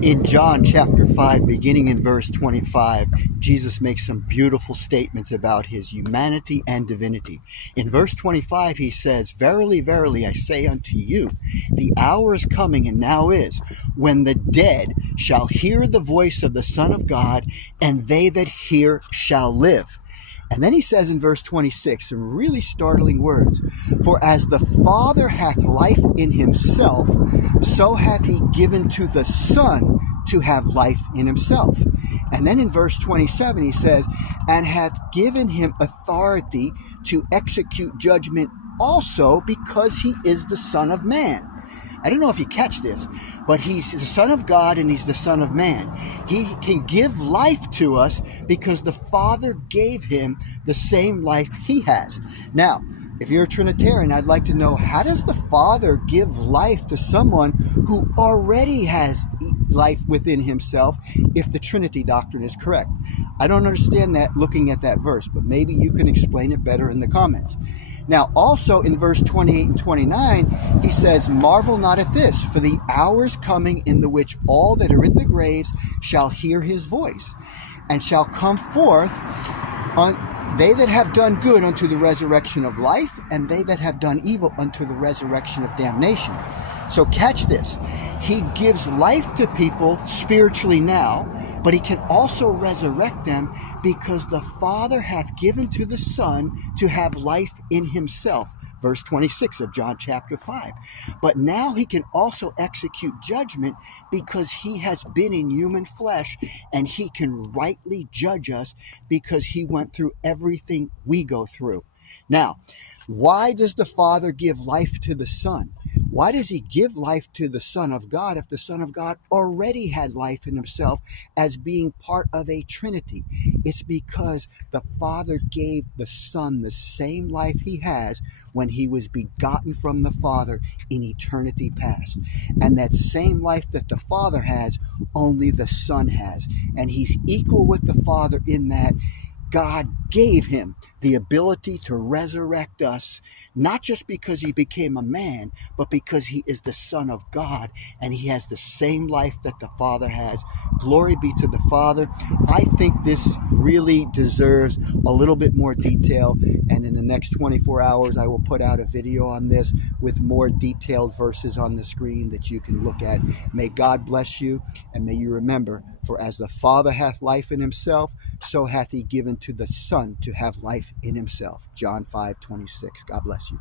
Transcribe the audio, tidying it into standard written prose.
In John chapter 5, beginning in verse 25, Jesus makes some beautiful statements about his humanity and divinity. In verse 25, he says, "Verily, verily, I say unto you, the hour is coming, and now is, when the dead shall hear the voice of the Son of God, and they that hear shall live." And then he says in verse 26, some really startling words, "For as the Father hath life in himself, so hath he given to the Son to have life in himself." And then in verse 27, he says, "And hath given him authority to execute judgment also, because he is the Son of Man." I don't know if you catch this, but he's the Son of God and he's the Son of Man. He can give life to us because the Father gave him the same life he has. Now, if you're a Trinitarian, I'd like to know, how does the Father give life to someone who already has life within himself if the Trinity doctrine is correct? I don't understand that looking at that verse, but maybe you can explain it better in the comments. Now, also in verse 28 and 29, he says, "Marvel not at this, for the hour is coming in the which all that are in the graves shall hear his voice, and shall come forth they that have done good unto the resurrection of life, and they that have done evil unto the resurrection of damnation." So catch this. He gives life to people spiritually now, but he can also resurrect them because the Father hath given to the Son to have life in himself. Verse 26 of John chapter 5. But now he can also execute judgment because he has been in human flesh, and he can rightly judge us because he went through everything we go through. Now, why does the Father give life to the Son? Why does he give life to the Son of God if the Son of God already had life in himself as being part of a Trinity? It's because the Father gave the Son the same life he has when he was begotten from the Father in eternity past. And that same life that the Father has, only the Son has. And he's equal with the Father in that God gave him the ability to resurrect us, not just because he became a man, but because he is the Son of God and he has the same life that the Father has. Glory be to the Father. I think this really deserves a little bit more detail, and in the next 24 hours I will put out a video on this with more detailed verses on the screen that you can look at. May God bless you, and may you remember, for as the Father hath life in himself, so hath he given to the Son to have life in himself. John 5:26. God bless you.